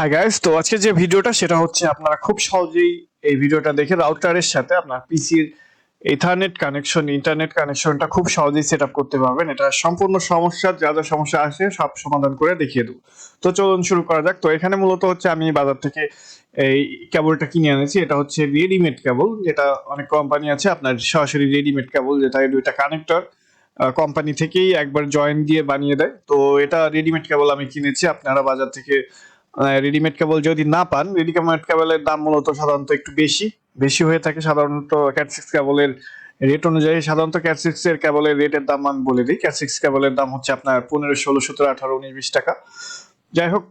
হ্যাঁ গাইস, তো আজকে যে ভিডিওটা সেটা হচ্ছে আপনারা খুব সহজেই এই ভিডিওটা দেখে রাউটারের সাথে আপনার পিসির ইন্টারনেট কানেকশনটা খুব সহজেই সেট আপ করতে পারবেন। এটা সম্পূর্ণ সমস্যা, যা যা সমস্যা আসে সব সমাধান করে দেখিয়ে দেবো। তো চলুন শুরু করা যাক। তো এখানে মূলত হচ্ছে আমি বাজার থেকে এই কেবলটা কিনে এনেছি। এটা হচ্ছে রেডিমেড কেবল, যেটা অনেক কোম্পানি আছে আপনার সরাসরি রেডিমেড কেবল, যেটা এই দুইটা কানেক্টর কোম্পানি থেকেই একবার জয়েন দিয়ে বানিয়ে দেয়। তো এটা রেডিমেড কেবল আমি কিনেছি। আপনারা বাজার থেকে রেডিমেড কেবল যদি না পান, রেডিমেড কেবলের দাম মূলত সাধারণত একটু বেশি বেশি হয়ে থাকে। সাধারণত ক্যাট সিক্স কেবলের রেট অনুযায়ী সাধারণত ক্যাট সিক্স এর কেবলের রেটের দাম আমি বলে দিই। ক্যাট সিক্স কেবলের দাম হচ্ছে আপনার 15, 16, 17, 18, 19, 20 টাকা। যাই হোক,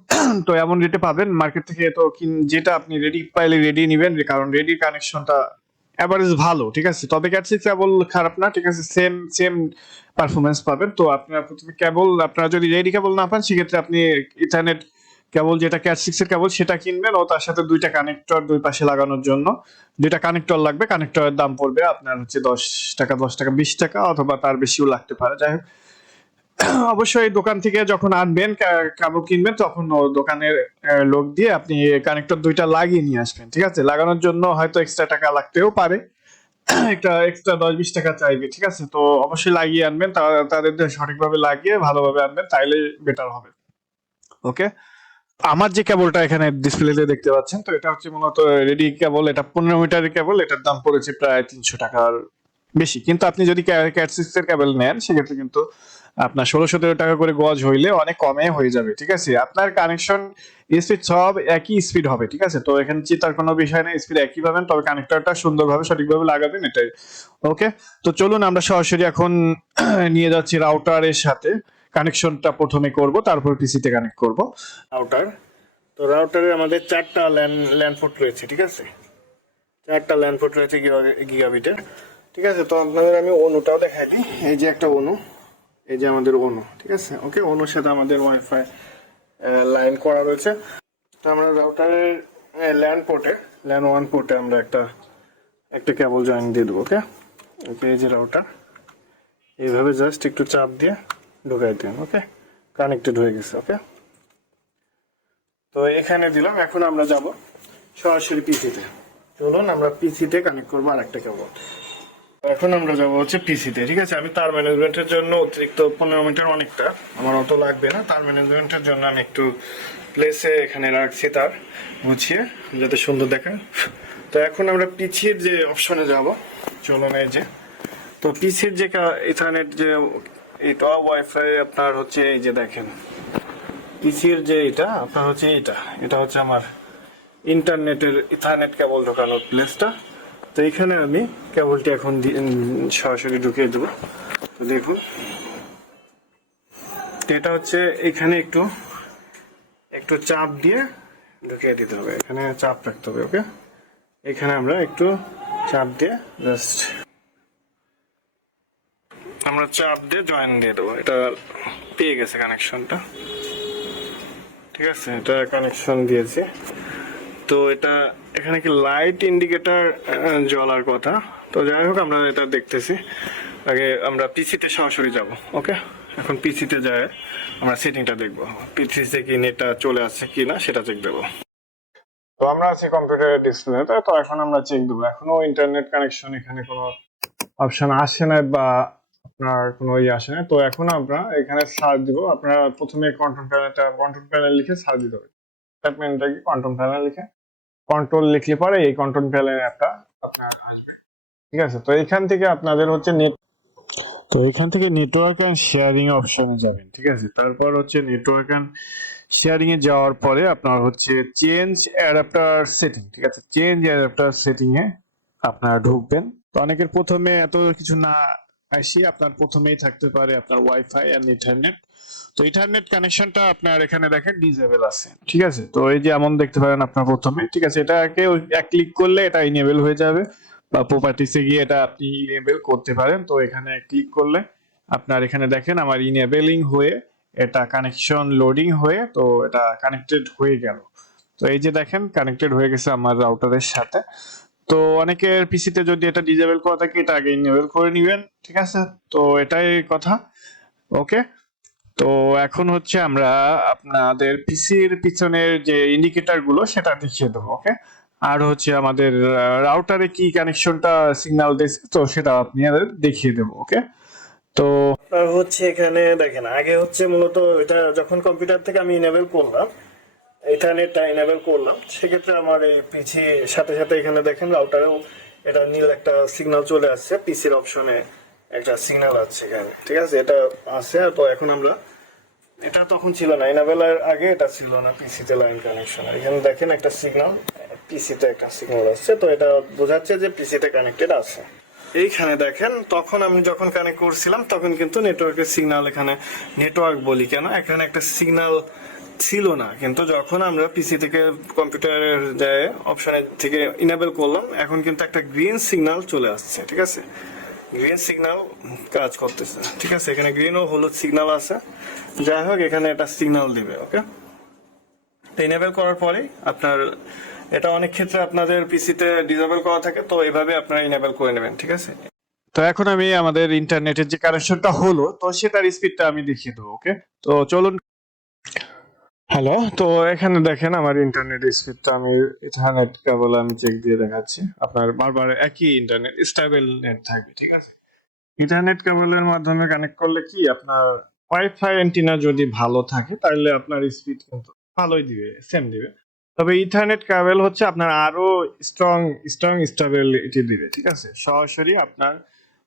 তো এমন রেটে পাবেন মার্কেট থেকে। তো যেটা আপনি রেডি পাইলে রেডি নিবেন, কারণ রেডি কানেকশনটা অ্যাভারেজ ভালো, ঠিক আছে। তবে ক্যাট সিক্স কেবল খারাপ না, ঠিক আছে, সেম সেম পারফরমেন্স পাবেন। তো আপনারা প্রথমে কেবল, আপনারা যদি রেডি কেবল না পান সেক্ষেত্রে আপনি ইথারনেট কেবল, যেটা ক্যাট সিক্স এর কেবল, সেটা কিনবেন। ও তার সাথে দুইটা কানেক্টর দুই পাশে লাগানোর জন্য দুইটা কানেক্টর লাগবে। কানেক্টরের দাম পড়বে আপনার হচ্ছে 10 টাকা, 10 টাকা, 20 টাকা, অথবা তার বেশিও লাগতে পারে। যাই হোক, অবশ্যই দোকান থেকে যখন আনবেন কেবল কিনবেন, তখন দোকানের লোক দিয়ে আপনি কানেক্টর দুইটা লাগিয়ে নিয়ে আসবেন, ঠিক আছে। লাগানোর জন্য হয়তো এক্সট্রা টাকা লাগতেও পারে, একটা এক্সট্রা 10-20 টাকা চাইবে, ঠিক আছে। তো অবশ্যই লাগিয়ে আনবেন, তাদের সঠিকভাবে লাগিয়ে ভালোভাবে আনবেন, তাইলে বেটার হবে। ওকে, আমার যে কেবলটা এখানে ডিসপ্লেতে দেখতে পাচ্ছেন, তো এটা হচ্ছে মূলত রেডি কেবল। এটা 15 মিটারের কেবল। এটার দাম পড়েছে প্রায় 300 টাকার বেশি। কিন্তু আপনি যদি ক্যাট সিক্স এর কেবল নেন সেক্ষেত্রে কিন্তু আপনার 16-17 টাকা করে গজ হইলে অনেক কমে হয়ে যাবে, ঠিক আছে। আপনার কানেকশন স্পিড সব একই স্পিড হবে, ঠিক আছে। তো এখানে চিন্তার কোনো বিষয় নেই, স্পিড একই পাবেন, তবে কানেক্টরটা সুন্দরভাবে সঠিকভাবে লাগাবেন, এটাই। ওকে, তো চলুন আমরা সরাসরি এখন নিয়ে যাচ্ছি রাউটারের সাথে। কানেকশনটা প্রথমে করব, তারপর পিসিতে কানেক্ট করব রাউটার। তো রাউটারে আমাদের 4টা ল্যান পোর্ট রয়েছে, ঠিক আছে। 4টা ল্যান পোর্ট রয়েছে গিগাবিটের, ঠিক আছে। তো আপনাদের আমি অনুটাও দেখাই দিই। এই যে একটা অনু, এই যে আমাদের অনু, ঠিক আছে। ওকে, অনুর সাথে আমাদের ওয়াইফাই লাইন করা রয়েছে। তো আমরা রাউটারের ল্যান 1 পোর্টে আমরা একটা কেবল জয়েন দিয়ে দেবো। ওকে, এই যে রাউটার, এইভাবে জাস্ট একটু চাপ দিয়ে ঢুকাই দিন। ওকে, কানেক্টেড হয়ে গেছে। ওকে, তো এখানে দিলাম। এখন আমরা যাব সরাসরি পিসিতে। চলুন আমরা পিসিতে কানেক্ট করবো আর একটা কেবল। এখন আমরা যাব হচ্ছে পিসিতে, ঠিক আছে। আমি তার ম্যানেজমেন্টের জন্য অতিরিক্ত 15 মিটার অনেকটা আমার অত লাগবে না। তার ম্যানেজমেন্টের জন্য আমি একটু প্লেসে এখানে রাখছি তার গুছিয়ে, যাতে সুন্দর দেখায়। তো এখন আমরা পিসির যে অপশনে যাব। চলুন, এই যে, তো পিসির যে ইথারনেট যে এটা ওয়াইফাই আপনার হচ্ছে, এই যে দেখেন পিসির যে এটা আপনার হচ্ছে এটা হচ্ছে আমার ইন্টারনেটের ইথারনেট কেবল ঢোকানোর প্লেসটা। তো এখানে আমি কেবলটি এখন সরাসরি ঢুকিয়ে দেবো। তো দেখুন, এটা হচ্ছে এখানে একটু একটু চাপ দিয়ে ঢুকিয়ে দিতে হবে। এখানে চাপ রাখতে হবে। ওকে, এখানে আমরা একটু চাপ দিয়ে জাস্ট আমরা চাপ দিয়ে জয়েন দিয়ে দেবো। এটা পেয়ে গেছে কানেকশনটা, ঠিক আছে। এটা কানেকশন দিয়েছি। তো এটা এখানে কি লাইট ইন্ডিকেটর জ্বলার কথা। তো যাই হোক, আমরা এটা দেখতেছি। আগে আমরা পিসিতে সরাসরি যাব। ওকে, এখন পিসিতে যায় আমরা সেটিংটা দেখবো, পিসিতে কি নেটটা চলে আসছে কিনা সেটা চেক দেবো। তো আমরা আছি কম্পিউটারের ডিসপ্লেতে। তো এখন আমরা চেক দেবো। এখনো ইন্টারনেট কানেকশন এখানে কোনো অপশন আসে না, বা আপনার কোনো আসে না। তো এখন আমরা এখানে সার্চ দিব। আপনারা প্রথমে কন্ট্রোল প্যানেল লিখে সার্চ দিতে হবে। স্টেটমেন্টটা কি কন্ট্রোল প্যানেল লিখে কন্ট্রোল লিখলে পরে এই কন্ট্রোল প্যানেল অ্যাপটা আপনার আসবে, ঠিক আছে। তো এখান থেকে আপনাদের হচ্ছে নেটওয়ার্ক অ্যান্ড শেয়ারিং অপশনে যাবেন, ঠিক আছে। তারপর হচ্ছে নেটওয়ার্ক অ্যান্ড শেয়ারিং এ যাওয়ার পরে আপনার হচ্ছে চেঞ্জ অ্যাডাপ্টার সেটিং, ঠিক আছে। চেঞ্জ অ্যাডাপ্টার সেটিং এ আপনারা ঢুকবেন। তো অনেকের প্রথমে এত কিছু না আসি, আপনার প্রথমেই থাকতে পারে আপনার ওয়াইফাই এন্ড ইন্টারনেট। তো ইন্টারনেট কানেকশনটা আপনার এখানে দেখেন ডিসেবল আছে, ঠিক আছে। তো এই যে এমন দেখতে পারেন আপনার প্রথমে, ঠিক আছে। এটাকে এক ক্লিক করলে এটা ইনেবল হয়ে যাবে, বা প্রপার্টিসে গিয়ে এটা আপনি ইনেবল করতে পারেন। তো এখানে ক্লিক করলে আপনার এখানে দেখেন আমার ইনেবলিং হয়ে এটা কানেকশন লোডিং হয়ে, তো এটা কানেক্টেড হয়ে গেল। তো এই যে দেখেন কানেক্টেড হয়ে গেছে আমার রাউটারের সাথে। তো অনেকের পিসিতে যদি এটা ডিসেবল করা থাকে, এটা আগে ইনেবল করে নেবেন, ঠিক আছে। তো এটাই কথা। ওকে, তো এখন হচ্ছে আমরা আপনাদের পিসির পিছনের যে ইন্ডিকেটর গুলো সেটা দেখিয়ে দেবো। ওকে, আর হচ্ছে আমাদের রাউটারে কি কানেকশনটা সিগন্যাল দিচ্ছে তো সেটা আপনি দেখিয়ে দেবো। ওকে, তো আপনার হচ্ছে এখানে দেখেন, আগে হচ্ছে মূলত এটা যখন কম্পিউটার থেকে আমি ইনেবল করলাম, ইথারনেটটা ইনেবল করলাম, সেক্ষেত্রে আমার এই পিসি সাথে সাথে এখানে দেখেন রাউটারেও এটা নীল একটা সিগন্যাল চলে আসছে, পিসির অপশনে একটা সিগন্যাল আছে এখানে, ঠিক আছে, এটা আছে। তো এখন আমরা, এটা তখন ছিল না, ইনেবলের আগে এটা ছিল না পিসিতে লাইন কানেকশন। এখানে দেখেন একটা সিগন্যাল, পিসিতে একটা সিগন্যাল আসছে, তো এটা বোঝাচ্ছে যে পিসিতে কানেক্টেড আছে। এইখানে দেখেন, তখন আমি যখন কানেক্ট করছিলাম তখন কিন্তু নেটওয়ার্কের সিগন্যাল, এখানে নেটওয়ার্ক বলি কেন, এখানে একটা সিগন্যাল ছিল না, কিন্তু যখন আমরা পিসি থেকে কম্পিউটারের যে অপশনে থেকে ইনেবল করলাম, এখন কিন্তু একটা গ্রিন সিগন্যাল চলে আসছে, ঠিক আছে, গ্রিন সিগন্যাল কাজ করতেছে, ঠিক আছে, এখানে গ্রিন ও হলুদ সিগন্যাল আছে। যাই হোক, এখানে একটা সিগন্যাল দিবে। ওকে, তো ইনেবল করার পরে আপনার এটা অনেক ক্ষেত্রে আপনাদের পিসিতে ডিসেবল করা থাকে, তো এইভাবে আপনারা ইনেবল করে নেবেন, ঠিক আছে। তো এখন আমি আমাদের ইন্টারনেটের যে কানেকশনটা হলো তো সেটার স্পিডটা আমি দেখিয়ে দেবো। ওকে, তো চলুন। হ্যালো, তো এখানে দেখেন আমার ইন্টারনেট স্পিডটা, আমি ইথারনেট কেবল আমি চেক দিয়ে দেখাচ্ছি। আপনার বারবার একই ইন্টারনেট স্টেবল নেট থাকবে, ঠিক আছে। ইন্টারনেট কেবলের মাধ্যমে কানেক্ট করলে কি আপনার ওয়াইফাই অ্যান্টিনা যদি ভালো থাকে তাহলে আপনার স্পিড কিন্তু ভালোই দিবে, সেম দিবে। তবে ইথারনেট কেবল হচ্ছে আপনার আরো স্ট্রং স্ট্রং স্টেবিলিটি দিবে, ঠিক আছে, সরাসরি আপনার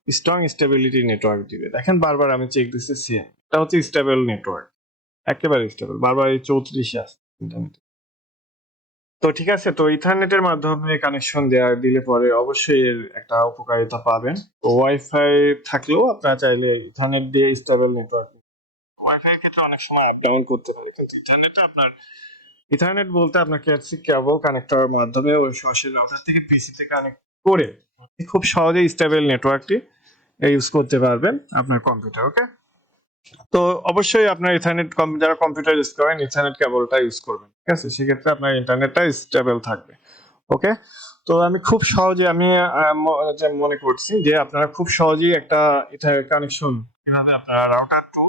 স্ট্রং স্টেবিলিটি নেটওয়ার্ক দিবে। দেখেন বারবার আমি চেক দিচ্ছি, সেম, এটা হচ্ছে স্টেবল নেটওয়ার্ক, একেবারে স্টেবল, বারবার এই 34 আসছে ইন্টারনেট। তো ঠিক আছে, তো ইথারনেটের মাধ্যমে কানেকশন দিলে পরে অবশ্যই এর একটা উপকারিতা পাবেন। তো ওয়াইফাই থাকলেও আপনারা চাইলে ইথারনেট দিয়ে স্টেবল নেটওয়ার্ক, ওয়াইফাই এর ক্ষেত্রে অনেক সময় আপ ডাউন করতে পারে, কিন্তু ইথারনেটে আপনার, ইথারনেট বলতে আপনার কেবল কানেক্টরের মাধ্যমে ওই সরাসরি রাউটার থেকে পিসিতে কানেক্ট করে আপনি খুব সহজেই স্টেবল নেটওয়ার্কটি ইউজ করতে পারবেন আপনার কম্পিউটার। ওকে, তো অবশ্যই আপনার ইথারনেট, যারা কম্পিউটার ইউজ করেন ইথারনেট কেবলটা ইউজ করবেন, ঠিক আছে, সেক্ষেত্রে আপনার ইন্টারনেটটা স্টেবল থাকবে। ওকে, তো আমি খুব সহজে আমি মনে করছি যে আপনারা খুব সহজেই একটা ইথারনেট কানেকশন কিভাবে আপনারা রাউটার টু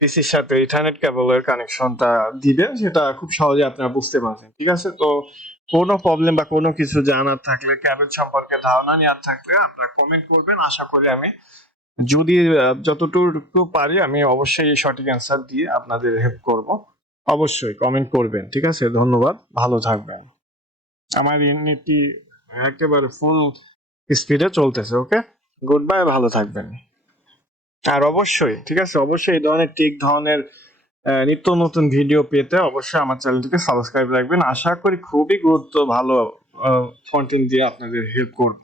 পিসির সাথে ইথারনেট কেবলের কানেকশনটা দিবে সেটা খুব সহজে আপনারা বুঝতে পারছেন, ঠিক আছে। তো কোনো প্রবলেম বা কোনো কিছু জানার থাকলে, কেবল সম্পর্কে ধারণা নেওয়ার থাকলে আপনারা কমেন্ট করবেন, আশা করি আমি যদি যতটুকু পারি আমি অবশ্যই সঠিক অ্যান্সার দিয়ে আপনাদের হেল্প করব। অবশ্যই কমেন্ট করবেন, ঠিক আছে, ধন্যবাদ, ভালো থাকবেন। আমার ইউনিটটি একেবারে ফুল স্পিডে চলতেছে। ওকে, গুড বাই, ভালো থাকবেন। আর অবশ্যই, ঠিক আছে, অবশ্যই এই ধরনের টেক ধরনের নিত্য নতুন ভিডিও পেতে অবশ্যই আমার চ্যানেলটিকে সাবস্ক্রাইব রাখবেন। আশা করি খুবই ভালো কন্টেন্ট দিয়ে আপনাদের হেল্প করব।